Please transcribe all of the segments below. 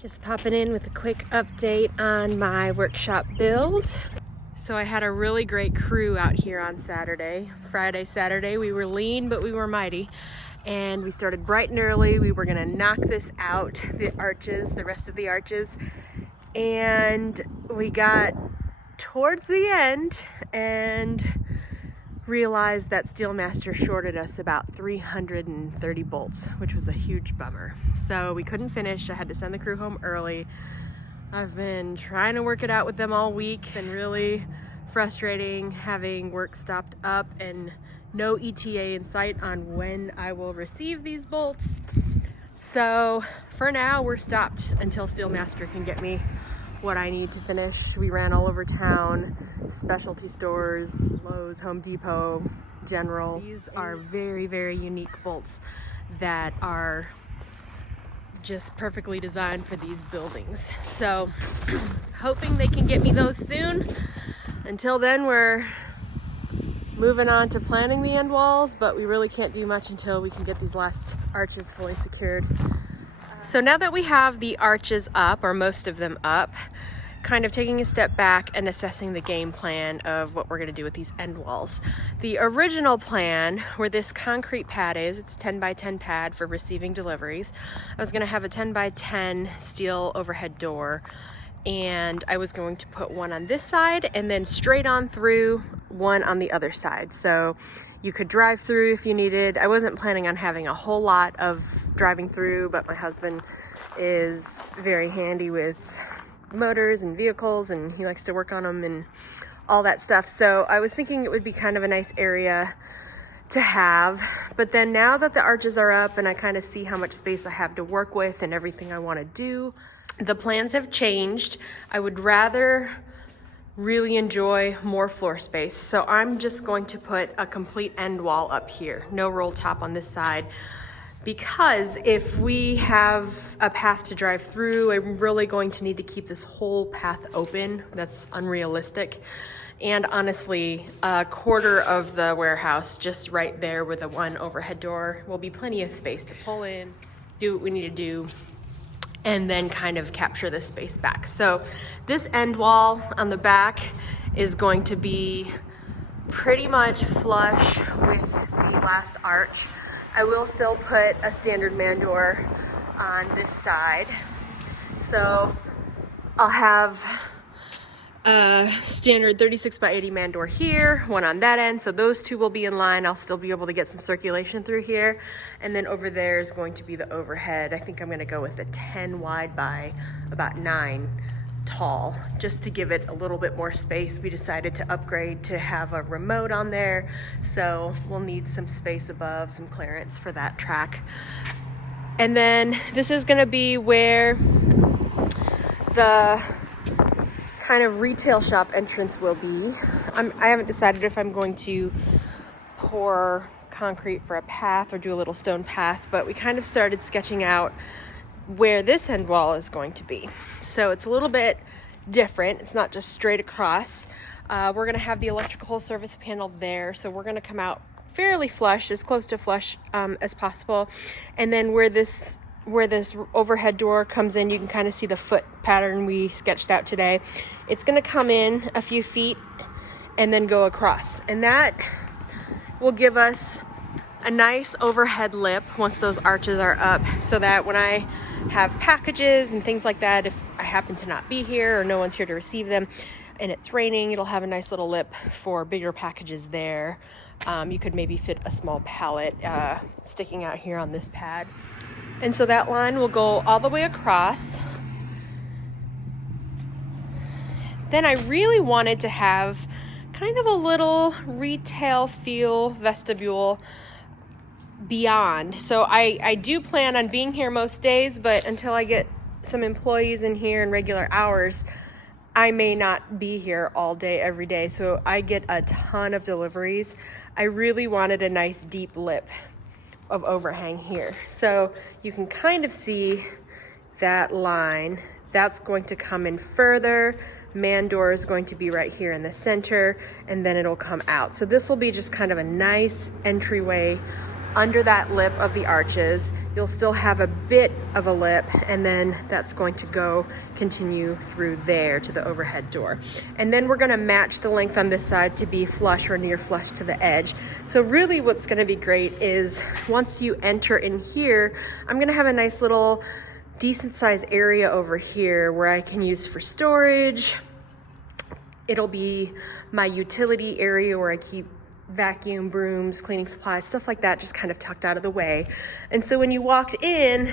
Just popping in with a quick update on my workshop build. So I had a really great crew out here on Saturday. Friday, Saturday, we were lean, but we were mighty. And we started bright and early. We were gonna knock this out, the arches, the rest of the arches. And we got towards the end and realized that SteelMaster shorted us about 330 bolts, which was a huge bummer. So we couldn't finish. I had to send the crew home early. I've been trying to work it out with them all week. It's been really frustrating having work stopped up and no ETA in sight on when I will receive these bolts. So for now, we're stopped until SteelMaster can get me what I need to finish. We ran all over town, specialty stores, Lowe's, Home Depot, General. These are very, very unique bolts that are just perfectly designed for these buildings. So hoping they can get me those soon. Until then, we're moving on to planning the end walls, but we really can't do much until we can get these last arches fully secured. So now that we have the arches up, or most of them up, kind of taking a step back and assessing the game plan of what we're gonna do with these end walls. The original plan, where this concrete pad is, it's 10 by 10 pad for receiving deliveries. I was gonna have a 10 by 10 steel overhead door, and I was going to put one on this side and then straight on through one on the other side. So you could drive through if you needed. I wasn't planning on having a whole lot of driving through, but my husband is very handy with motors and vehicles, and he likes to work on them and all that stuff. So I was thinking it would be kind of a nice area to have. But then now that the arches are up and I kind of see how much space I have to work with and everything I want to do, the plans have changed. I would rather really enjoy more floor space. So I'm just going to put a complete end wall up here, no roll top on this side, because if we have a path to drive through, I'm really going to need to keep this whole path open. That's unrealistic. And honestly, a quarter of the warehouse just right there with the one overhead door will be plenty of space to pull in, do what we need to do, and then kind of capture this space back. So this end wall on the back is going to be pretty much flush with the last arch. I will still put a standard man door on this side. So I'll have a standard 36 by 80 man door here, one on that end. So those two will be in line. I'll still be able to get some circulation through here. And then over there is going to be the overhead. I think I'm gonna go with a 10 wide by about 9 tall, just to give it a little bit more space. We decided to upgrade to have a remote on there. So we'll need some space above, some clearance for that track. And then this is gonna be where the kind of retail shop entrance will be. I haven't decided if I'm going to pour concrete for a path or do a little stone path, but we kind of started sketching out where this end wall is going to be. So it's a little bit different. It's not just straight across. We're gonna have the electrical service panel there. So we're gonna come out fairly flush, as close to flush as possible. And then where this overhead door comes in, you can kind of see the foot pattern we sketched out today. It's gonna come in a few feet and then go across. And that will give us a nice overhead lip once those arches are up, so that when I have packages and things like that, if I happen to not be here or no one's here to receive them and it's raining, it'll have a nice little lip for bigger packages there. You could maybe fit a small pallet sticking out here on this pad. And so that line will go all the way across. Then I really wanted to have kind of a little retail feel vestibule beyond. So I do plan on being here most days, but until I get some employees in here in regular hours, I may not be here all day, every day. So I get a ton of deliveries. I really wanted a nice deep lip of overhang here. So you can kind of see that line. That's going to come in further. Man door is going to be right here in the center, and then it'll come out. So this will be just kind of a nice entryway under that lip of the arches. you'll still have a bit of a lip, and then that's going to continue through there to the overhead door. And then we're gonna match the length on this side to be flush or near flush to the edge. So really what's gonna be great is once you enter in here, I'm gonna have a nice little decent sized area over here where I can use for storage. It'll be my utility area where I keep vacuum, brooms, cleaning supplies, stuff like that, just kind of tucked out of the way. And so when you walked in,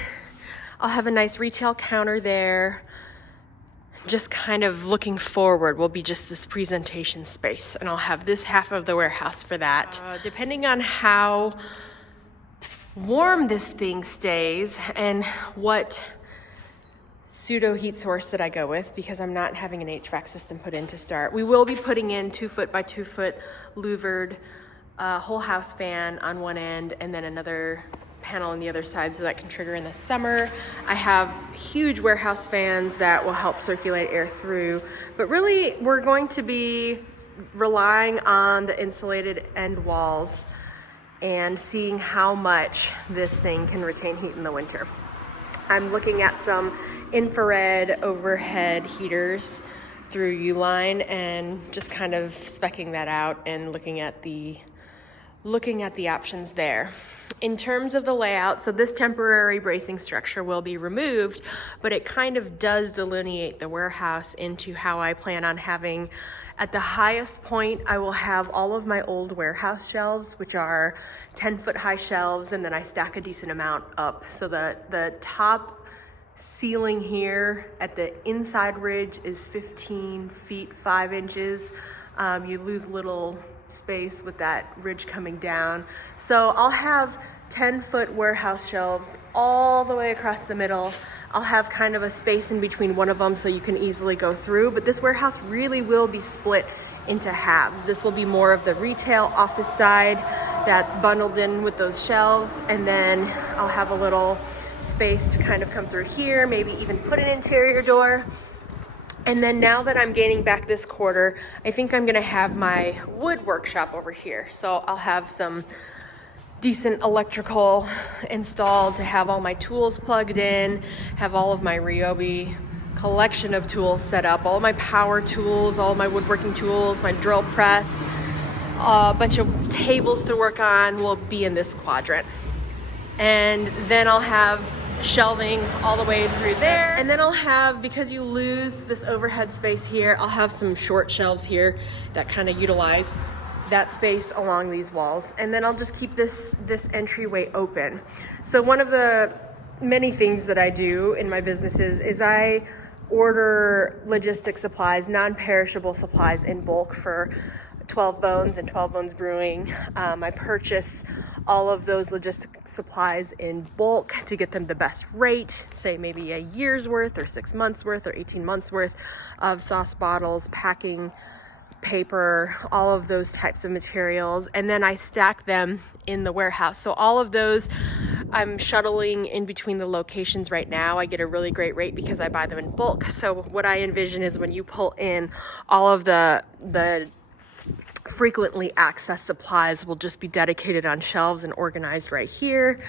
I'll have a nice retail counter there. Just kind of looking forward will be just this presentation space, and I'll have this half of the warehouse for that. Depending on how warm this thing stays and what pseudo heat source that I go with, because I'm not having an HVAC system put in to start. We will be putting in 2 foot by 2 foot louvered whole house fan on one end, and then another panel on the other side, so that can trigger in the summer. I have huge warehouse fans that will help circulate air through, but really we're going to be relying on the insulated end walls and seeing how much this thing can retain heat in the winter. I'm looking at some infrared overhead heaters through Uline and just kind of speccing that out and looking at the options there. In terms of the layout, so this temporary bracing structure will be removed, but it kind of does delineate the warehouse into how I plan on having. At the highest point, I will have all of my old warehouse shelves, which are 10-foot high shelves, and then I stack a decent amount up. So the top ceiling here at the inside ridge is 15 feet 5 inches. You lose a little space with that ridge coming down. So I'll have 10-foot warehouse shelves all the way across the middle. I'll have kind of a space in between one of them so you can easily go through, but this warehouse really will be split into halves. This will be more of the retail office side that's bundled in with those shelves, and then I'll have a little space to kind of come through here, maybe even put an interior door. And then now that I'm gaining back this quarter, I think I'm gonna have my wood workshop over here. So I'll have some decent electrical installed to have all my tools plugged in, have all of my Ryobi collection of tools set up, all my power tools, all my woodworking tools, my drill press, a bunch of tables to work on will be in this quadrant. And then I'll have shelving all the way through there. And then I'll have, because you lose this overhead space here, I'll have some short shelves here that kind of utilize that space along these walls. And then I'll just keep this entryway open. So one of the many things that I do in my businesses is I order logistic supplies, non-perishable supplies in bulk for 12 Bones and 12 Bones Brewing. I purchase all of those logistic supplies in bulk to get them the best rate, say maybe a year's worth or 6 months worth or 18 months worth of sauce bottles, packing paper, all of those types of materials, and then I stack them in the warehouse. So all of those I'm shuttling in between the locations right now. I get a really great rate because I buy them in bulk. So what I envision is when you pull in, all of the frequently accessed supplies will just be dedicated on shelves and organized right here,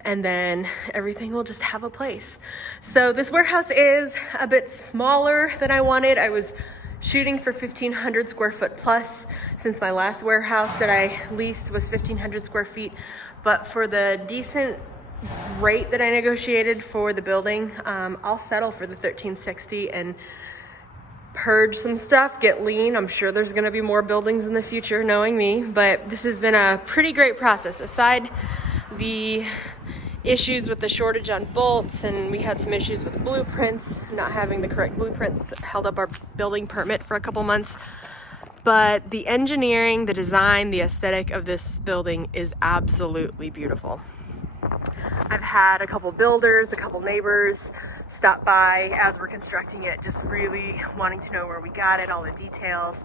and then everything will just have a place. So this warehouse is a bit smaller than I wanted. I was shooting for 1,500 square foot plus, since my last warehouse that I leased was 1,500 square feet. But for the decent rate that I negotiated for the building, I'll settle for the 1,360 and purge some stuff, get lean. I'm sure there's gonna be more buildings in the future, knowing me, but this has been a pretty great process. Aside the issues with the shortage on bolts, and we had some issues with blueprints, not having the correct blueprints, held up our building permit for a couple months. But the engineering, the design, the aesthetic of this building is absolutely beautiful. I've had a couple builders, a couple neighbors stop by as we're constructing it, just really wanting to know where we got it, all the details.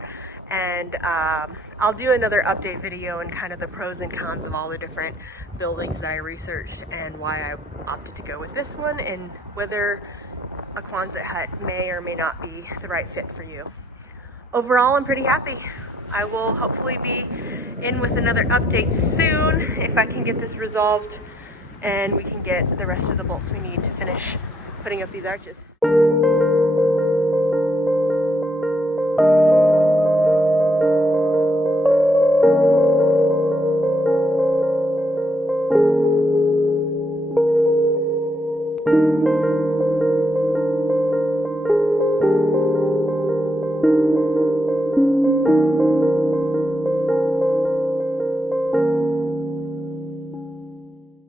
And I'll do another update video and kind of the pros and cons of all the different buildings that I researched and why I opted to go with this one, and whether a Quonset hut may or may not be the right fit for you. Overall, I'm pretty happy. I will hopefully be in with another update soon if I can get this resolved and we can get the rest of the bolts we need to finish putting up these arches.